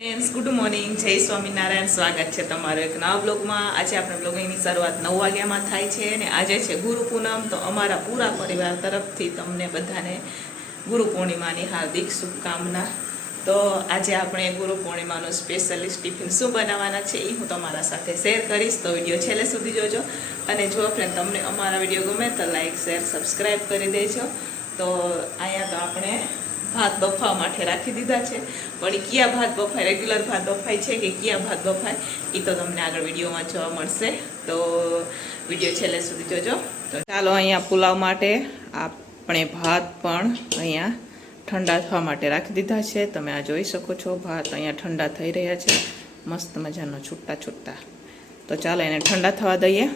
Friends good morning, જય સ્વામિનારાયણ. સ્વાગત છે તમારો એક નવા બ્લોગમાં. આજે આપણે બ્લોગિંગની શરૂઆત 9 વાગ્યામાં થાય છે અને આજે છે ગુરુ પૂનમ. તો અમારા પૂરા પરિવાર તરફથી તમને બધાને ગુરુ પૂર્ણિમાની હાર્દિક શુભકામના. તો આજે આપણે ગુરુ પૂર્ણિમાનું સ્પેશિયલિસ્ટ ટિફિન શું બનાવવાના છે એ હું તમારા સાથે શેર કરીશ. તો વિડીયો છેલ્લે સુધી જોજો. અને જો ફ્રેન્ડ તમને અમારા વિડીયો ગમે તો લાઇક શેર સબસ્ક્રાઈબ કરી દેજો. તો અહીંયા તો આપણે ભાત બફાવા માટે રાખી દીધા છે, પણ એ કયા ભાત બફાય, રેગ્યુલર ભાત બફાય છે કે કયા ભાત બફાય એ તો તમને આગળ વિડીયોમાં જોવા મળશે. તો વિડીયો છેલ્લે સુધી જોજો. તો ચાલો, અહીંયા પુલાવ માટે આપણે ભાત પણ અહીંયા ઠંડા થવા માટે રાખી દીધા છે. તમે આ જોઈ શકો છો, ભાત અહીંયા ઠંડા થઈ રહ્યા છે, મસ્ત મજાનો છૂટા છૂટા. તો ચાલો એને ઠંડા થવા દઈએ.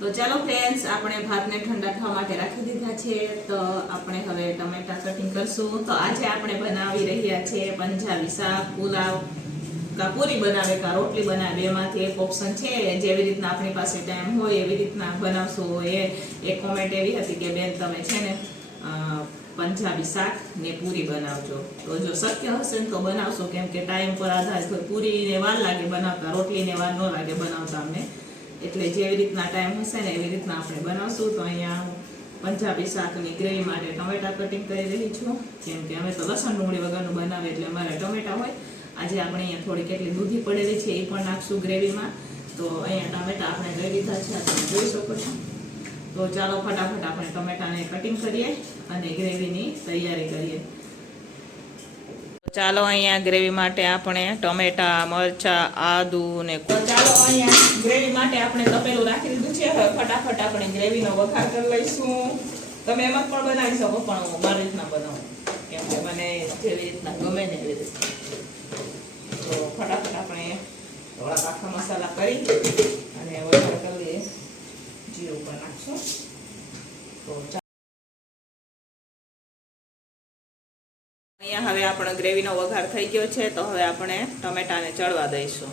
તો ચાલો ફ્રેન્ડ્સ, આપણે ભાતને ઠંડા થવા માટે રાખી દીધા છે. તો આપણે હવે ટમેટા કટિંગ કરશું. તો આજે આપણે બનાવી રહ્યા છે પંજાબી શાક, પુલાવ, કા પૂરી બનાવે કા રોટલી બનાવે, એમાંથી એક ઓપ્શન છે. જેવી રીતના આપણી પાસે ટાઈમ હોય એવી રીતના બનાવશો. એક કોમેન્ટ એવી હતી કે બેન તમે છે ને પંજાબી શાક ને પૂરી બનાવજો. તો જો શક્ય હશે ને તો બનાવશો, કેમ કે ટાઈમ પર આધાર હોય. પૂરીને વાર લાગે બનાવતા, રોટલીને વાર ન લાગે બનાવતા અમને. એટલે જેવી રીતના ટાઈમ હશે ને એવી રીતના આપણે બનાવશું. તો અહીંયા પંજાબી શાકની ગ્રેવી માટે ટમેટા કટિંગ કરી રહી છું, કેમ કે અમે તો લસણ ડુંગળી વગરનું બનાવે એટલે અમારે ટમેટા હોય. આજે આપણે અહીંયા થોડી કેટલી દૂધી પડેલી છે એ પણ નાખશું ગ્રેવીમાં. તો અહીંયા ટમેટા આપણે લઈ લીધા છે, તમે જોઈ શકો છો. તો ચાલો ફટાફટ આપણે ટમેટાને કટિંગ કરીએ અને ગ્રેવીની તૈયારી કરીએ. ચાલો, અહીંયા ગ્રેવી માટે આપણે ટમેટા, મરચા, આદુ ને ચાલો અહીંયા ગ્રેવી માટે આપણે તપેલું રાખી દીધું છે. હવે ફટાફટ આપણે ગ્રેવીનો વઘાર કરી લઈશું. તમે એમાં પણ બનાવી શકો, પણ હું મારી રીતના બનાવું, કેમ કે મને જેવી રીતના ગમે ને એવી રીતના. તો ફટાફટ આપણે થોડા આખા મસાલા કરી અને વઘાર કરી લઈએ. જીરું પણ નાખશું. તો અહીંયા હવે આપણો ગ્રેવીનો વઘાર થઈ ગયો છે. તો હવે આપણે ટમેટાને ચડવા દઈશું.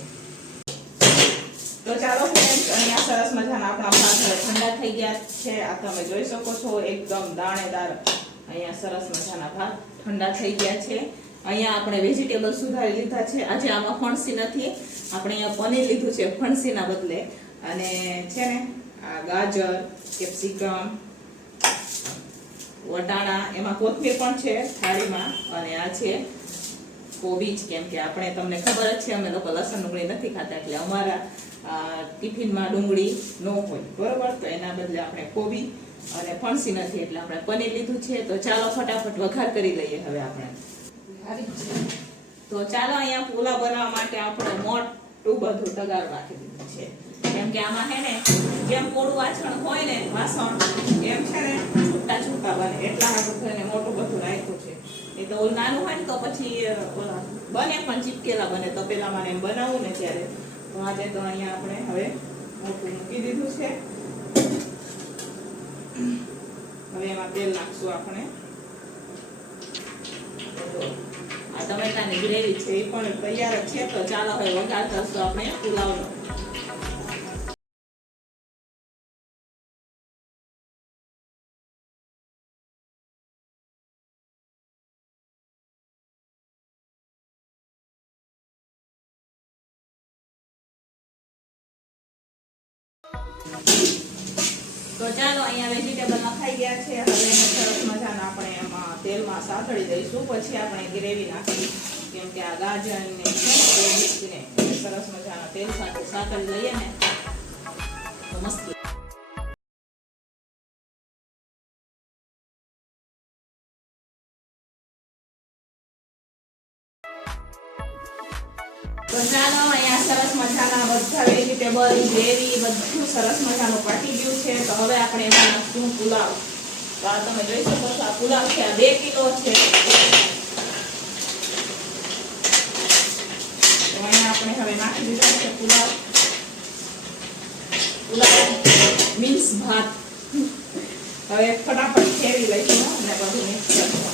તો ચાલો ફ્રેન્ડ્સ, અહીંયા સરસ મજાના આપણા ભાત હવે ઠંડા થઈ ગયા છે. આ તમે જોઈ શકો છો, એકદમ દાણેદાર અહીંયા સરસ મજાના ભાત ઠંડા થઈ ગયા છે. અહીંયા આપણે વેજીટેબલ સુધારી લીધા છે. આજે આમાં ફણસી નથી, આપણે અહીંયા પનીર લીધું છે ફણસીના બદલે. અને છે ને આ ગાજર, કેપ્સિકમ, વટાણા, એમાં કોથમીર પણ છે થાળીમાં, અને આ છે કોબીજ. કેમ કે આપણે તમને ખબર જ છે અમે લોકો લસણ ડુંગળી નથી ખાતા, એટલે અમારા ટિફિનમાં ડુંગળી ન હોય, બરોબર. તો એના બદલે આપણે કોબી અને ફણસી નથી એટલે આપણે પનીર લીધું છે. તો ચાલો ફટાફટ વઘાર કરી લઈએ હવે આપણે. તો ચાલો, અહીંયા પુલાવ બનાવવા માટે આપણે મોટું બધું તગાર રાખી દીધું છે, કેમ કે આમાં હે ને જેમ મોડું વાસણ હોય ને વાસણ એમ છે ને છૂટા છૂટા બને, એટલા હાટું થઈને મોટું બધું રાખ્યું છે. એ તો નાનું હોય ને તો પછી બને પણ ચીપકેલા બને. તો પેલા મને એમ બનાવવું ને ત્યારે, તો આજે તો અહીંયા આપણે હવે મોટું મૂકી દીધું છે. હવે એમાં તેલ નાખશું આપણે. આ ટમેટાની ગ્રેવી છે એ પણ તૈયાર જ છે. તો ચાલો હવે વઘાર કરશું આપણે પુલાવનો. તો ચાલો, અહીંયા વેજીટેબલ નખાઈ ગયા છે. હવે એને સરસ મજાના આપણે એમાં તેલમાં સાતળી દઈશું, પછી આપણે ગ્રેવી નાખી. કેમ કે આ ગાજર ને સરસ મજાના તેલ સાથે સાતળી લઈએ ને તો મસ્ત. તો ચાલો, અહીંયા સરસ મજાના બધા વેજીટેબલ, ગ્રેવી બધું સરસ મજાનું પાટી ગયું છે. તો હવે આપણે એમાં નાખશું પુલાવ. તો આ તમે જોઈ શકો છો, આ પુલાવ છે, આ 2 કિલો છે. તો અહીંયા આપણે હવે નાખી દીધો છે પુલાવ મીન્સ ભાત. હવે ફટાફટ ફેરવી લઈશું અને બધું મિક્સ કરશું.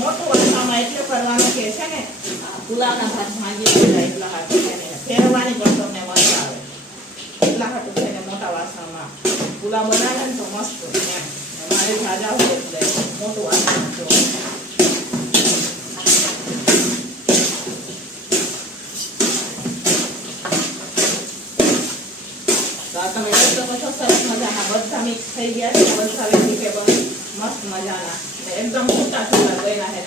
મોટું વાસણમાં એટલે કરવાનું કે છે ને પુલાવના ભાત ભાંગી જાય એટલા હાટું છે ને ફેરવાની પણ તમને મજા આવે, એટલા હાટું છે ને મોટા વાસણમાં પુલાવ બનાવે ને તો મસ્ત. એમ મારે જાજા હોય એટલે મોટું વાસણ. તમે જોઈ શકો છો સરસ મજાના બધા મિક્સ થઈ ગયા છે. બધા વેજીટેબલ મસ્ત મજાના એકદમ છૂટા છૂટા બન્યા છે.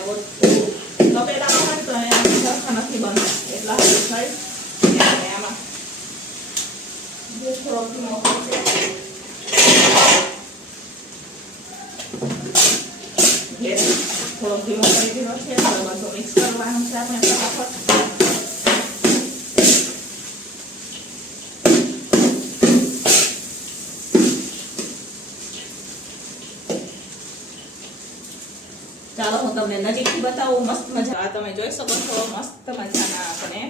તપેલામાં હોય તો સરખા નથી બનતા એટલા થઈ આમાં થોડો ધીમો કરશે. થોડો ધીમો કરી દીધો છે. બધું મિક્સ કરવાનું છે આપણે ફટાફટ. ચાલો હું તમને નજીકથી બતાવું. મસ્ત મજા આ તમે જોઈ શકો છો. મસ્ત મજાના આપણે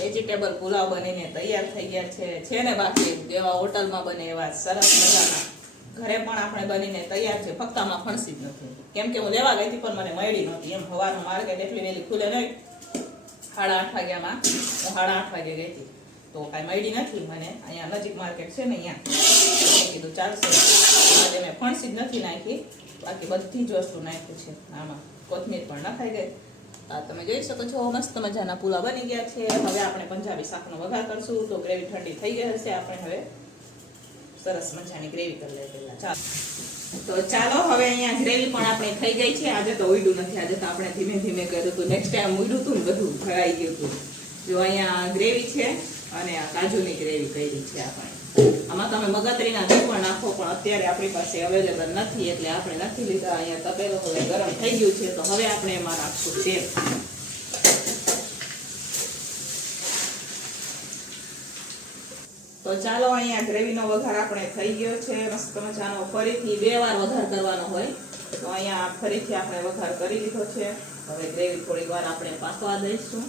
વેજીટેબલ પુલાવ બનીને તૈયાર થઈ ગયા છે ને બાકી જેવા હોટલમાં બને એવા સરસ મજાના ઘરે પણ આપણે બનીને તૈયાર છે. ફક્ત આમાં ફણસી જ નથી. કેમ કે હું લેવા ગઈ હતી પણ મને મળી નહોતી. એમ સવારનું માર્કેટ એટલી વહેલી ખુલે નહીં. 8:30 વાગ્યામાં હું 8:30 વાગે ગઈ હતી તો કાંઈ મળી નથી મને. અહીંયા નજીક માર્કેટ છે ને અહીંયા કીધું ચાલશે. આજે મેં ફણસી જ નથી નાખી, બાકી બધી જ વસ્તુ નાખ્યું છે. આમાં કોથમીર પણ નખાઈ ગઈ. તમે જોઈ શકો છો મસ્ત મજાના પુલાવ બની ગયા છે. હવે આપણે પંજાબી શાકનો વઘાર કરશું. તો ગ્રેવી ઠંડી થઈ ગઈ હશે. આપણે હવે સરસ મજાની ગ્રેવી કરી લઈએ પહેલા. તો ચાલો હવે અહીંયા ગ્રેવી પણ આપણે થઈ ગઈ છે. આજે તો ઉડ્યું નથી. આજે તો આપણે ધીમે ધીમે કર્યું હતું. નેક્સ્ટ ટાઈમ ઉડ્યું હતું ને બધું ભરાઈ ગયું હતું. જો અહીંયા ગ્રેવી છે અને આ કાજુની ગ્રેવી કરી છે આપણે. આમાં તમે મગતરીના ઘી પણ નાખો પણ અત્યારે આપણી પાસે અવેલેબલ નથી એટલે આપણે નથી લીધા. અહીંયા તપેલો હવે ગરમ થઈ ગયું છે તો હવે આપણે એમાં નાખશું તેલ. તો ચાલો અહીંયા ગ્રેવીનો વઘાર આપણે થઈ ગયો છે મસ્ત મજાનો. ફરીથી 2 વાર વઘાર કરવાનો હોય તો અહીંયા ફરીથી આપણે વઘાર કરી લીધો છે. હવે ગ્રેવી થોડીક વાર આપણે પાકવા દઈશું.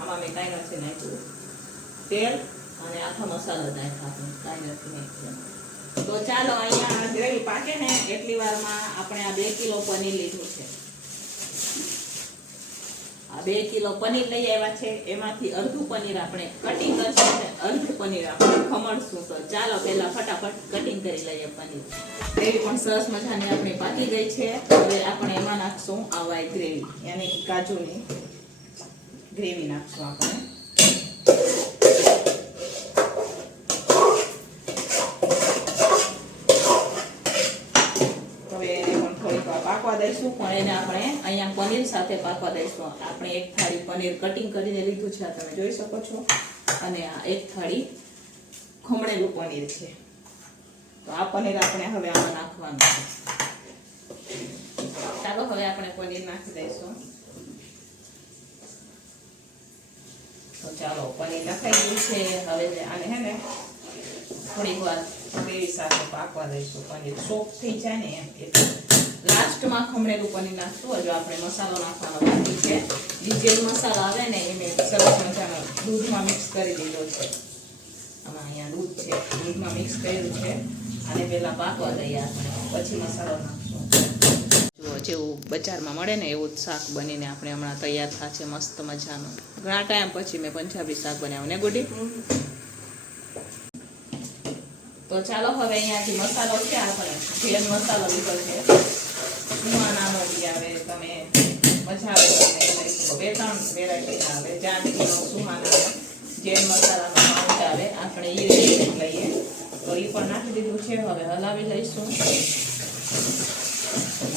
આમાં મેં કાંઈ નથી નાખ્યું, તેલ અને આખા મસાલા નાખ્યા, આપણે કાંઈ નથી નાખ્યું. તો ચાલો અહીંયા ગ્રેવી પાકે ને એટલી વારમાં આપણે આ 2 કિલો પનીર લીધું છે. આ 2 કિલો પનીર લઈ આવ્યા છે. એમાંથી અડધું પનીર આપણે કટિંગ કરશું અને અડધું પનીર આપણે ખમણશું. તો ચાલો પહેલા ફટાફટ કટિંગ કરી લઈએ પનીર. ગ્રેવી પણ સરસ મજાની આપણી પાકી ગઈ છે. હવે આપણે એમાં નાખશું આ વ્હાઈટ ગ્રેવી, યાની કાજુની ગ્રેવી નાખશું આપણે. પાકવા દઈશું પણ એને આપણે અહીંયા પનીર સાથે પાકવા દઈશું. આપણે 1 થાળી પનીર કટિંગ કરીને લીધું છે, તમે જોઈ શકો છો. અને આ 1 થાળી ખમણેલું પનીર છે. તો આ પનીર આપણે હવે આમાં નાખવાનું છે. ચાલો હવે આપણે પનીર નાખી દઈશું. તો ચાલો પનીર નખાઈ ગયું છે. હવે આને હે ને થોડીક વાર ગ્રેવી સાથે પાકવા દઈશું. પનીર સોફ્ટ થઈ જાય ને એમ. લાસ્ટમાં ખમણેલું પનીર નાખશું. હજુ આપણે મસાલો નાખવાનો બાકી છે. જે મસાલો આવે ને એ મેં સરસ મજાનો દૂધમાં મિક્સ કરી દીધો છે. આમાં અહીંયા દૂધ છે, દૂધમાં મિક્સ કર્યું છે. આને પહેલા પાકવા દઈએ આપણે, પછી મસાલો નાખશું. જો જેવું બજારમાં મળે ને એવું જ શાક બનીને આપણે હમણાં તૈયાર થાય છે મસ્ત મજાનું. ઘણા ટાઈમ પછી મેં પંજાબી શાક બનાવ્યું ને ગુડી. તો ચાલો હવે અહીંયા જે મસાલો છે આપણે જે મસાલો લીધો છે નાનો બી આવે, તમે મજા આવે તમને લઈશું. 2-3 વેરાયટી આવે. જાંડકીનો, સુહાનાનો, જે મસાલાનો પાઉચ આવે આપણે એ રીતે લઈએ. તો એ પણ નાખી દીધું છે. હવે હલાવી લઈશું,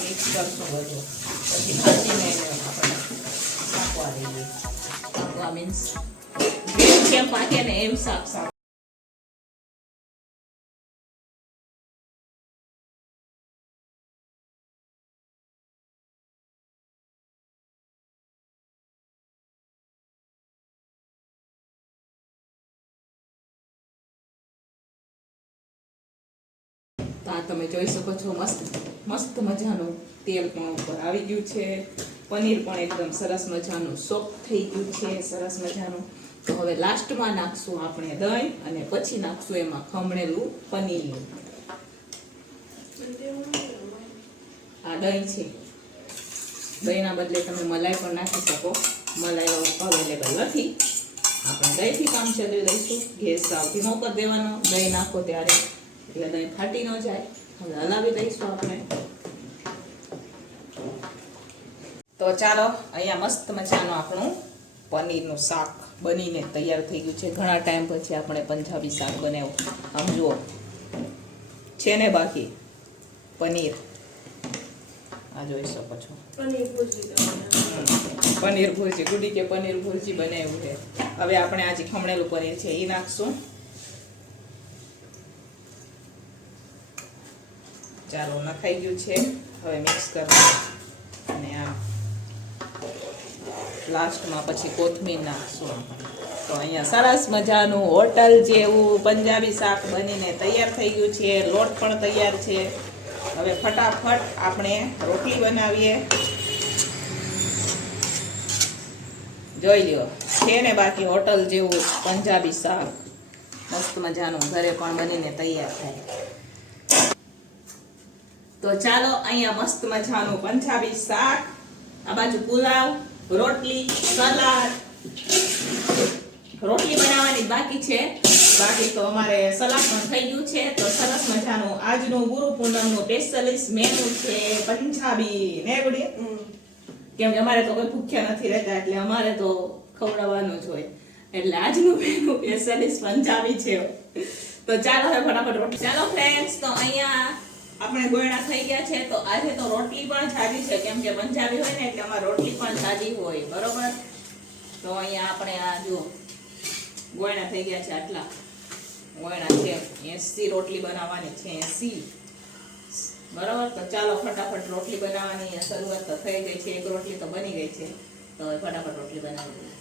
મિક્સ કરશું બધું. પછી ખાંચીને આપણે પાકવા દઈએ. પાકવા મીન્સ જેમ પાકે ને એમ શાક શાક. તો આ તમે જોઈ શકો છો મસ્ત મજાનું તેલ પણ ઉપર આવી ગયું છે. પનીર પણ એકદમ સરસ મજાનું સોફ્ટ થઈ ગયું છે, સરસ મજાનું. તો હવે લાસ્ટમાં નાખશું આપણે દહીં અને પછી નાખશું એમાં ખમણેલું પનીર. આ દહીં છે. દહીંના બદલે તમે મલાઈ પણ નાખી શકો. મલાઈ અવેલેબલ નથી. આપણે દહીંથી કામ ચલાવી લઈશું. ગેસ સાવ ધીમો કરી દેવાનો દહીં નાખો ત્યારે, એટલે દહીં ફાટી ન જાય. હવે હલાવી દઈશું આપણે. તો ચાલો અહીંયા મસ્ત મજાનું આપણું પનીરનું શાક બનીને તૈયાર થઈ ગયું છે. ઘણા ટાઈમ પછી આપણે પંજાબી શાક બનાવ્યું. આમ જુઓ છે ને બાકી પનીર આ જોઈ શકો છો. પનીર ભુરજી ગુડી કે પનીર ભુરજી બનાવ્યું છે. હવે આપણે આજે ખમણેલું પનીર છે એ નાખશું. ચાલો નખાઈ ગયું છે. હવે મિક્સ કરવાનું અને આ લાસ્ટમાં પછી કોથમીર નાખશું. તો અહીંયા સરસ મજાનું હોટલ જેવું પંજાબી શાક બનીને તૈયાર થઈ ગયું છે. લોટ પણ તૈયાર છે. હવે ફટાફટ આપણે રોટલી બનાવીએ. જોઈ લ્યો છે ને બાકી હોટલ જેવું પંજાબી શાક મસ્ત મજાનું ઘરે પણ બનીને તૈયાર થાય. તો ચાલો અહીંયા મસ્ત મજાનું પંજાબી શાક, આ બાજુ પુલાવ, રોટલી, સલાડ. રોટલી બનાવવાની બાકી છે, બાકી તો અમારે સલાડ પણ થઈ ગયું છે. તો સરસ મજાનું આજનું ગુરુ પૂનમનું સ્પેશિયલિસ્ટ મેનુ છે પંજાબી ને ગુડી. કેમ કે અમારે તો કોઈ ભૂખ્યા નથી રહેતા એટલે અમારે તો ખવડાવવાનું જ હોય. એટલે આજનું મેનુ સ્પેશિયલિસ્ટ પંજાબી છે. તો ચાલો હવે ફટાફટ રોટલી. ચાલો ફ્રેન્ડ્સ, તો અહીંયા આપણે ગોયણા થઈ ગયા છે. તો આજે તો રોટલી પણ જાજી છે, કેમ કે પંજાબી હોય ને એટલે અમારે રોટલી પણ જાજી હોય, બરોબર. તો અહીંયા આપણે આ જો ગોયણા થઈ ગયા છે. આટલા ગોયણા છે. 80 રોટલી બનાવવાની છે. 80, બરોબર. તો ચાલો ફટાફટ રોટલી બનાવવાની શરૂઆત તો થઈ ગઈ છે. એક રોટલી તો બની ગઈ છે. તો ફટાફટ રોટલી બનાવી દઈએ.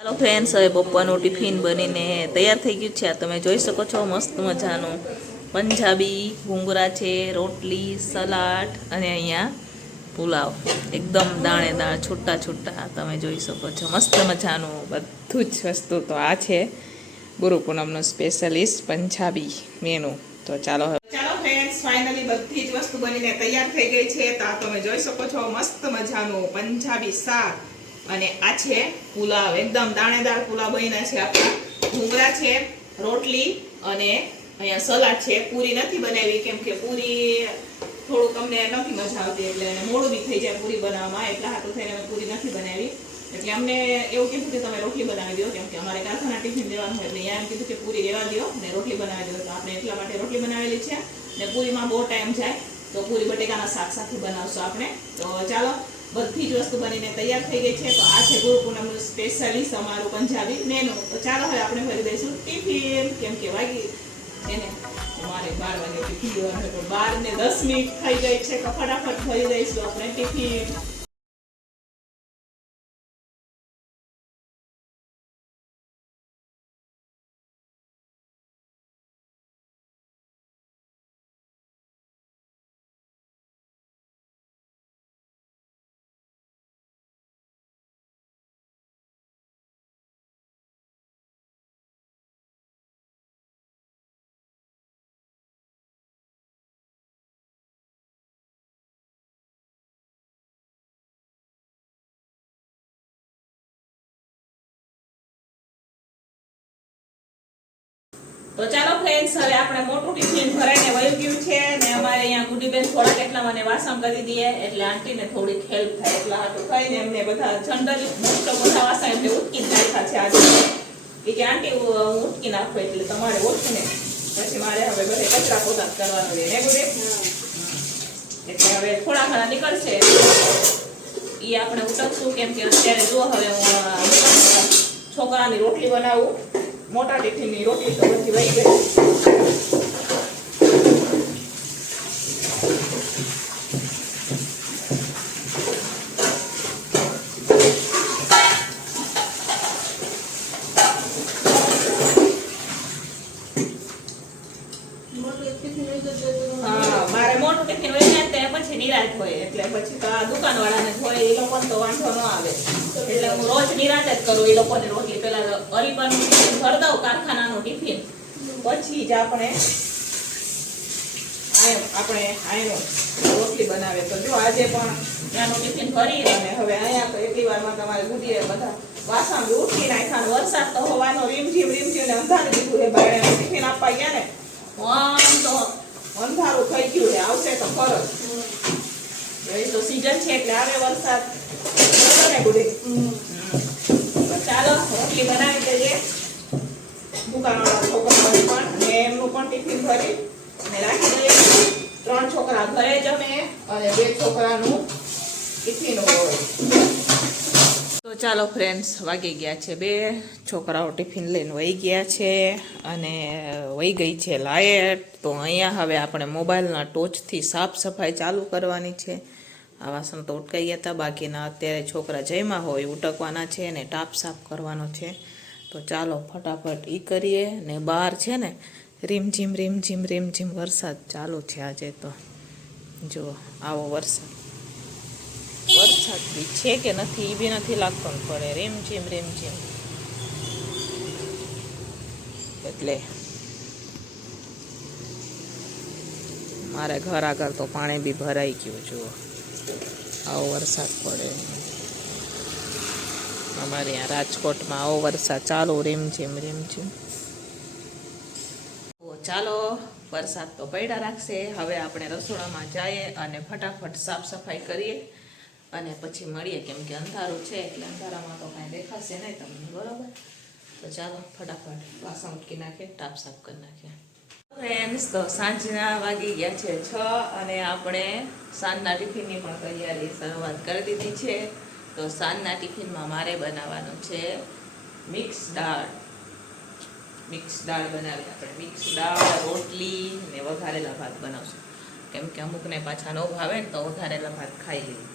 ચાલો ફ્રેન્ડ્સ, હવે બપોરનું ટિફિન બનીને તૈયાર થઈ ગયું છે. આ તમે જોઈ શકો છો મસ્ત મજાનું પંજાબી ભૂંગળા છે, રોટલી, સલાડ અને અહીંયા પુલાવ. એકદમ દાણેદાર છૂટા છૂટા તમે જોઈ શકો છો. મસ્ત મજાનું બધું જ વસ્તુ. તો આ છે ગુરુ પૂનમનું સ્પેશિયલિસ્ટ પંજાબી મેનુ. તો ચાલો ફ્રેન્ડ્સ, ફાઇનલી બધી જ વસ્તુ બનીને તૈયાર થઈ ગઈ છે. તો આ તમે જોઈ શકો છો મસ્ત મજાનું પંજાબી શાક અને આ છે પુલાવ. એકદમ દાણેદાર પુલાવ બન્યા છે. આપણા ભૂંગળા છે, રોટલી અને અહીંયા સલાડ છે. પૂરી નથી બનાવી કેમ કે પૂરી થોડુંક અમને નથી મજા આવતી એટલે મોડું બી થઈ જાય પૂરી બનાવવામાં. એટલા હાટું થઈને અમે પૂરી નથી બનાવી. એટલે અમને એવું કીધું કે તમે રોટલી બનાવી દો, કેમ કે અમારે કારખાના ટિફિન દેવાનું હોય એટલે અહીંયા એમ કીધું કે પૂરી રહેવા દો ને રોટલી બનાવી દો. તો આપણે એટલા માટે રોટલી બનાવેલી છે. ને પૂરીમાં બહુ ટાઈમ જાય તો પૂરી બટેકાના શાક સાથે બનાવશું આપણે. તો ચાલો, બધી જ વસ્તુ બનીને તૈયાર થઈ ગઈ છે. તો આ છે ગુરુ પૂનમનું સ્પેશિયલિસ્ટ અમારું પંજાબી મેનુ. તો ચાલો હવે આપણે ભરી દઈશું ટિફિન, કેમ કે વાગી એને મારે 12 વાગે ટિફિન દેવાનું તો 12 ને 10 મિનિટ થઈ ગઈ છે. તો ફટાફટ ભરી દઈશું આપણે ટિફિન. તો ચાલો ફ્રેન્ડ્સ, હવે આપણે મોટું ટિફિન ભરાઈને વહી ગયું છે ને અમારે અહીંયા ગુડીબેન થોડાક એટલા મને વાસણ કરી દઈએ એટલે આંટીને થોડીક હેલ્પ થાય એટલા હાટું થઈને એમને બધા જનરલી મોસ્ટ બધા વાસણ એમને ઉટકી નાખ્યા છે આજે. એ કે આંટી હું ઉટકી નાખું એટલે તમારે ઓછું ને પછી મારે હવે બધે કચરા પોતા કરવાનું રહે ને ગુડે. એટલે હવે થોડા ઘણા નીકળશે એ આપણે ઉટકશું, કેમ કે અત્યારે જો હવે હું છોકરાની રોટલી બનાવું. મોટા ટિફિનની રોટલી તો બધી વહી ગઈ. મારે મોટું ટિફિન વહી જાય તે પછી નિરાશ હોય એટલે પછી તો આ દુકાનવાળાને હોય એ લોકોને તો વાંધો ન આવે એટલે હું રોજ નિરાશ જ કરું. એ લોકોને રોટલી પેલા અરીબાનું ટિફિન ભરી દઉં, કારખાનાનું ટિફિન, પછી જ આપણે રોટલી બનાવે. તો જો આજે પણ ત્યાંનું ટિફિન ભરી અને હવે અહીંયા તો એટલી વારમાં તમારે ગુડીએ બધા વાસણ ઉઠી નાખ્યા. વરસાદ તો હોવાનો રીમઝીમ ને અંધારું દીધું છે. બાયણે ટિફિન આપવા ગયા ને આમ તો અંધારું થઈ ગયું છે. આવશે તો ખરો જ, એ તો સીઝન છે એટલે આવે વરસાદ. છો ને બુડી? તો ચાલો રોટલી બનાવી દઈએ દુકાનવાળા છોકરાઓને પણ અને એમનું પણ ટિફિન ભરી અને રાખી દઈએ. 3 છોકરા ઘરે જમે અને 2 છોકરાનું ટિફિન હોય. તો ચાલો ફ્રેન્ડ્સ, વાગી ગયા છે 2. છોકરાઓ ટિફિન લઈને વહી ગયા છે અને વહી ગઈ છે લાઇટ. તો અહીંયા હવે આપણે મોબાઈલના ટોચથી સાફ સફાઈ ચાલુ કરવાની છે. આ વાસણ તો ઉટકાઈ ગયા હતા, બાકીના અત્યારે છોકરા જમ્યા હોય ઉટકવાના છે ને ટાપ સાફ કરવાનો છે. તો ચાલો ફટાફટ ઈ કરીએ. ને બહાર છે ને રીમઝીમ રીમઝીમ રીમઝીમ વરસાદ ચાલુ છે આજે. તો જો આવો વરસાદ બી છે કે નથી એ બી નથી લાગતો ને પડે. રીમઝીમ રીમઝીમ એટલે મારે ઘર આગળ તો પાણી બી ભરાઈ ગયું. જુઓ આવો વરસાદ પડે અમારે અહીંયા રાજકોટમાં. આવો વરસાદ ચાલુ રીમઝીમ રીમઝીમ. ચાલો વરસાદ તો પડ્યા રાખશે. હવે આપણે રસોડામાં જઈએ અને ફટાફટ સાફ સફાઈ કરીએ અને પછી મળીએ, કેમ કે અંધારું છે એટલે અંધારામાં તો કાંઈ દેખાશે નહીં તમને, બરોબર? તો ચાલો ફટાફટ વાસણ ઉટકી નાખીએ, ટાપ સાફ કરી નાખીએ. ફ્રેન્ડ્સ, તો સાંજના વાગી ગયા છે 6 અને આપણે સાંજના ટિફિનની પણ તૈયારી શરૂઆત કરી દીધી છે. તો સાંજના ટિફિનમાં મારે બનાવવાનું છે મિક્સ દાળ. મિક્સ દાળ બનાવી આપણે. મિક્સ દાળ, રોટલી ને વઘારેલા ભાત બનાવશું, કેમ કે અમુકને પાછા ન ભાવે ને તો વઘારેલા ભાત ખાઈ લઈએ.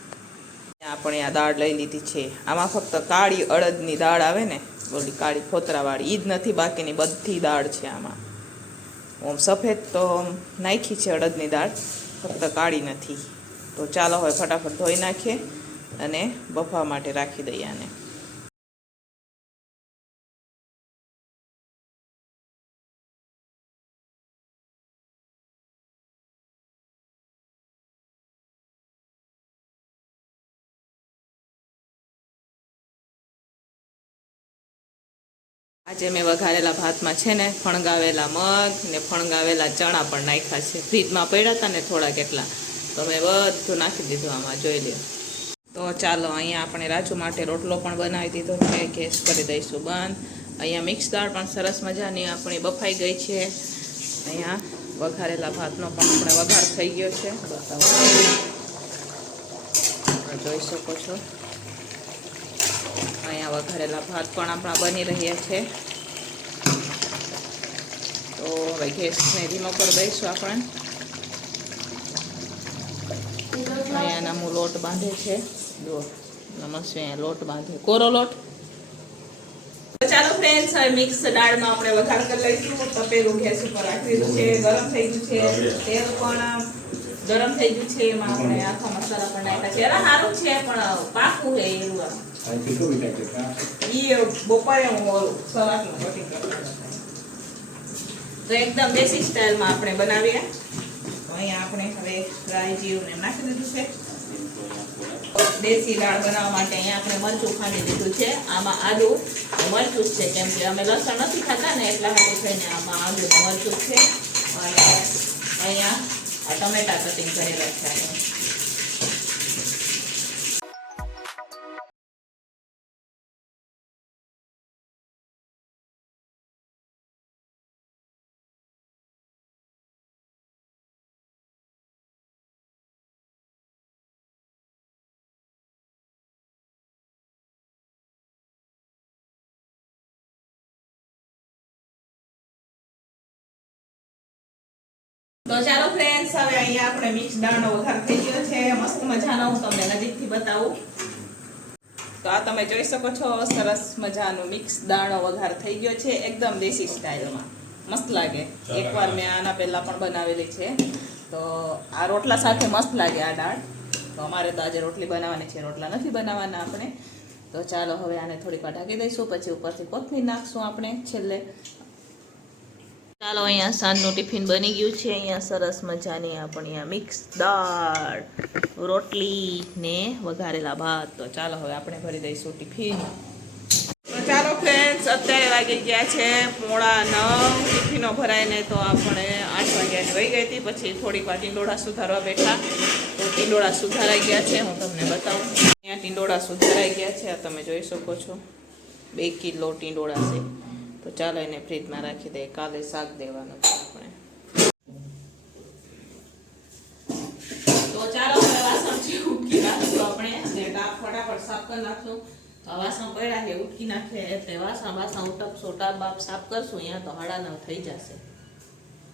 આપણે આ દાળ લઈ લીધી છે. આમાં ફક્ત કાળી અડદની દાળ આવે ને, ઓલી કાળી ફોતરાવાળી, એ જ નથી, બાકીની બધી દાળ છે આમાં. ઓમ સફેદ તો નાખી છે અડદની દાળ, ફક્ત કાળી નથી. તો ચાલો હવે ફટાફટ ધોઈ નાખીએ અને બફવા માટે રાખી દઈએ આને. આજે મેં વઘારેલા ભાતમાં છે ને ફણગાવેલા મગ ને ફણગાવેલા ચણા પણ નાખ્યા છે. ફ્રીજમાં પડ્યા હતા ને થોડા કેટલા, તો મેં બધું નાખી દીધું આમાં, જોઈ લ્યો. તો ચાલો અહીંયા આપણે રાજુ માટે રોટલો પણ બનાવી દીધો છે. ગેસ કરી દઈશું બંધ. અહીંયા મિક્સ દાળ પણ સરસ મજાની આપણી બફાઈ ગઈ છે. અહીંયા વઘારેલા ભાતનો પણ આપણે વઘાર થઈ ગયો છે, બતાવો, જોઈ શકો છો. અહીંયા વઘારેલા ભાત પણ આપણા બની રહ્યા છે. તો હવે ગેસને ધીમો કરી દઈશું આપણે. અહીંયા નામું લોટ બાંધે છે, જો નમસ્તે, અહીંયા લોટ બાંધે, કોરો લોટ. ચાલો ફ્રેન્ડ્સ, હવે મિક્સ દાળમાં આપણે વઘાર કરી લઈશું. તપેલું ગેસ ઉપર રાખી દીધું છે, ગરમ થઈ ગયું છે, તેલ પણ ગરમ થઈ ગયું છે. એમાં આપણે આખા મસાલા પણ નાખ્યા છે. અરે સારું છે પણ પાકું છે એવું. બપોરે હું સલાડનું કટિંગ કરવાનું. તો એકદમ દેશી સ્ટાઇલમાં આપણે બનાવીએ. તો અહીંયા આપણે હવે રાઈ જીરું નાખી દીધું છે. દેશી દાળ બનાવવા માટે અહીંયા આપણે મરચું ખાંડી દીધું છે. આમાં આદુ મરચું છે, કેમ કે અમે લસણ નથી ખાતા ને એટલા માટે થઈને આમાં આદુ મરચું છે. અને અહીંયા આ ટમેટા કટિંગ કરેલા છે. તો ચાલો ફ્રેન્ડ્સ, હવે અહીંયા આપણે મિક્સ દાળનો વઘાર થઈ ગયો છે. મસ્ત મજાનો હું તમને નજીકથી બતાવું. તો આ તમે જોઈ શકો છો, સરસ મજાનો મિક્સ દાળનો વઘાર થઈ ગયો છે, એકદમ દેશી સ્ટાઇલમાં. મસ્ત લાગે. એકવાર મેં આના પહેલા પણ બનાવેલી છે. તો આ રોટલા સાથે મસ્ત લાગે આ દાળ. તો અમારે તો આજે રોટલી બનાવવાની છે, રોટલા નથી બનાવવાના આપણે. તો ચાલો હવે આને થોડીક વાર ઢાંકી દઈશું, પછી ઉપરથી કોથમીર નાખશું આપણે છેલ્લે. ચાલો અહીંયા સાંજનું ટિફિન બની ગયું છે. અહીંયા સરસ મજાની આપણી આ મિક્સ દાળ, રોટલી ને વઘારેલા ભાત. તો ચાલો હવે આપણે ભરી દઈશું ટિફિન. તો ચાલો ફ્રેન્ડ્સ, અત્યારે વાગી ગયા છે 8:30. ટિફિનો ભરાઈને તો આપણે 8 વાગ્યાની વહી ગઈ હતી. પછી થોડીક વાર ટીંડોળા સુધારવા બેઠા, તો ટીંડોળા સુધારાઈ ગયા છે, હું તમને બતાવું. અહીંયા ટીંડોળા સુધારાઈ ગયા છે. આ તમે જોઈ શકો છો 2 કિલો ટીંડોળા છે. તો ચાલો એને ફ્રીજમાં રાખી દઈએ, કાલે શાક દેવાનું છે આપણે. તો ચાલો હવે વાસણ છે ઉટકી નાખશું આપણે અને ટાપ ફટાફટ સાફ કરી નાખશું. તો વાસણ પડ્યા છે ઉટકી નાખે એટલે વાસણ ઉટકશું, ટાપ બાપ સાફ કરશું. અહીંયા તો 9:30 થઈ જશે.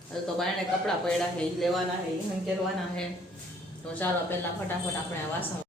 હવે તો બાયણે કપડાં પડ્યા છે, એ લેવાના છે, એ હંકેરવાના છે. તો ચાલો પહેલા ફટાફટ આપણે આ વાસણ